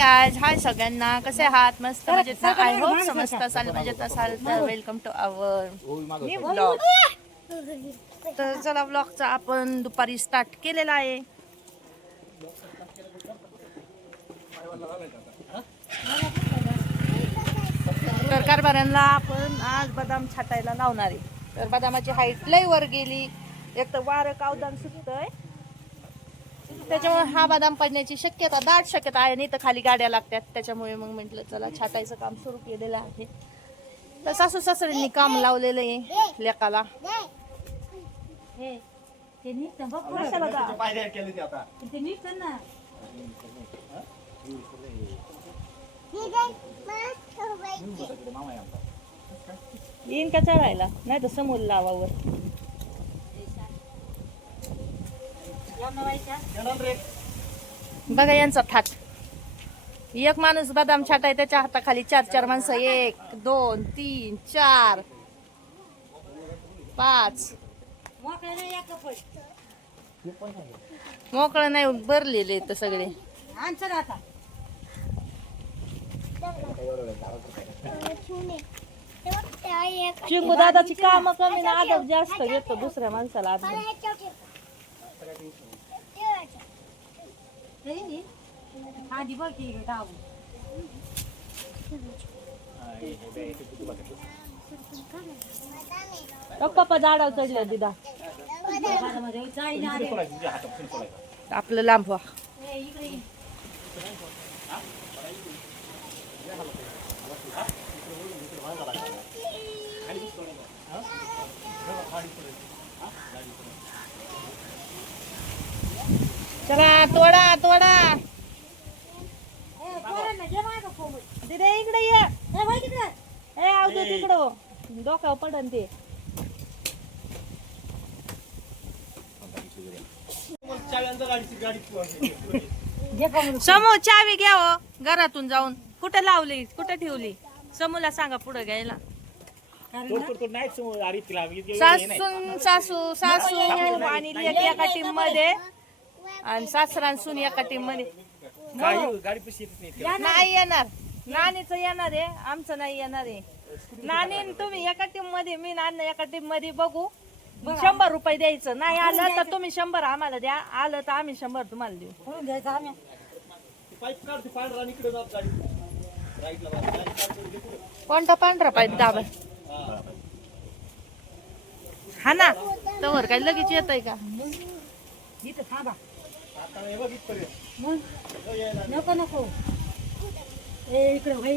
आज. हाय सगळ्यांना. कसे आहात? मस्त मजेत आय होप समजत असाल मजेत असाल तर वेलकम टू आवर ब्लॉग तर चला ब्लॉगचा आपण दुपारी स्टार्ट केलेला आहे. तर कारभाऱ्यांना आपण आज बदाम छाटायला लावणार आहे. तर बदामाची हाईट लय वर गेली. एक तर वारं कावदान सुटतंय. त्याच्यामुळे हा बदाम पडण्याची शक्यता दाट शक्यता आहे. नाही तर खाली गाड्या लागतात. त्याच्यामुळे मग म्हटलं चला छाटायचं काम सुरू केलेलं आहे. तर सासू सासऱ्यांनी काम लावलेलं आहे लेकाला? येईन का चढायला? नाही तर समोर लावावर. बघा यांचा थाट. एक माणूस बदाम छाटाय त्याच्या हाताखाली चार चार माणसं. एक दोन तीन चार पाच. मोकळं नाही भरलेले तर सगळे. चिंगू दादाची काम कमी ना आदर जास्त घेतो दुसऱ्या माणसाला आदर आधी बघ की गाव पप्पा झाडावर चढले दिदा. आपलं लांब व्हा. चला तोडा ए, पोरांना घे मागं कोंबडी. दिदे इकडे ये ए, वळ तिकडे. ए आवतो तिकडं डोक्यावर पडन ते. घे कोंबडी. समू चावी घ्या हो घरातून जाऊन. कुठे लावली कुठे ठेवली? समूला सांगा पुढे घ्यायला. सासू सासू सासू आणि लेक एका टीममध्ये आणि सासरा आणि सून एका टीममध्ये नाही येणार. नानीच येणार आहे आमचं नाही येणार आहे. नानी आणि तुम्ही एका टीममध्ये मी नानी एका टीममध्ये बघू. शंभर रुपये द्यायचं. नाही आलं तर तुम्ही शंभर आम्हाला द्या. आलं तर आम्ही शंभर तुम्हाला देऊ. घ्यायचं आम्ही. कोणता पांढरा पाहिजे दाबा. हा ना. तवर काय लगेच येत आहे का? इथं थांबा. मग? नको नको. ए इकडे होई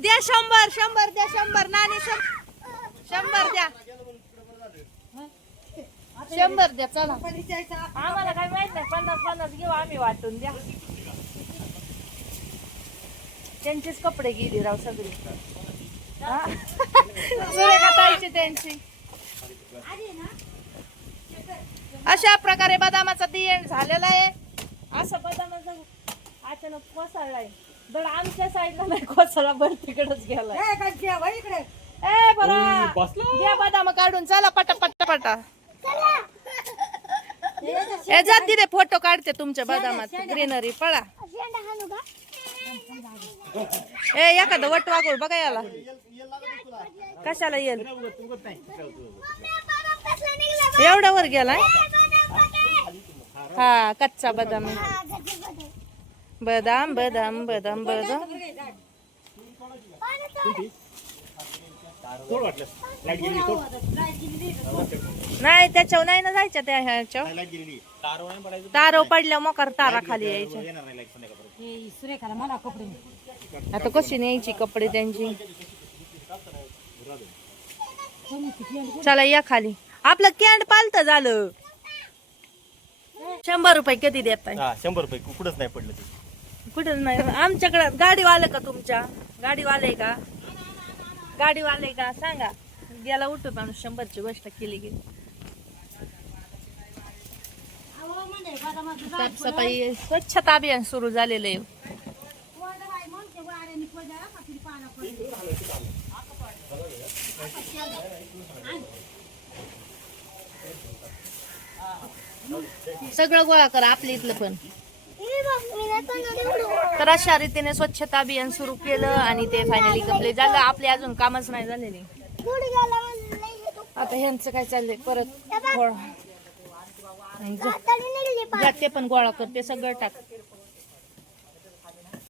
द्या शंभर शंभर द्या शंभर. शं- शंभर. द्या. शंभर द्या चला. आम्हाला काय माहीत नाही पन्नास पन्नास घेऊ आम्ही वाटून द्या. त्यांचेच कपडे गेली राव सगळी. ताईची त्यांची. अशा प्रकारे बदामाचा दियण झालेला आहे. असं बदामाचा अचानक कोसळलाय. दड आमच्या साईडला नाही कोसळला बरं तिकडच गेलाय ए, काढ घे, वळ इकडे. ए बरा. घ्या बदाम काढून चला पटा पटा पटा. ए जा तिथे फोटो काढते तुमच्या बदामात. ग्रीनरी पळा. ए एखादं वट वागोळ बघा याला. कशाला येईल? एवढ्या वर गेलाय? हा कच्चा बदाम. आहे. बदाम बदाम बदाम बदाम. नाही त्याच्यावर नाही ना जायच्या त्या ह्याच्यावर तारव पडल्या मोकार तारा खाली यायच्या. मला कपडे आता कशी न्यायची कपडे त्यांची? चला या खाली. आपलं कॅन्ड पालत झालं. शंभर रुपये किती देत हा शंभर रुपये कुठंच नाही पडलं ते. कुठं नाही? आमच्याकडं गाडीवाले का तुमच्या? गाडीवाले का? गाडीवाले का? सांगा. गेला उठतो माणूस शंभरची गोष्ट केली झाड साफसफाई स्वच्छता अभियान सुरू झालेलं आहे. सगळं गोळा करा आपल्या इथलं पण. तर अशा रीतीने स्वच्छता अभियान सुरू केलं आणि ते फायनली कंप्लीट झालं. आपले अजून कामच नाही झालेले. आता ह्यांचं काय चाललंय? परत गोळा. आणि जा- जा ते पण गोळा कर ते सगळं टाक.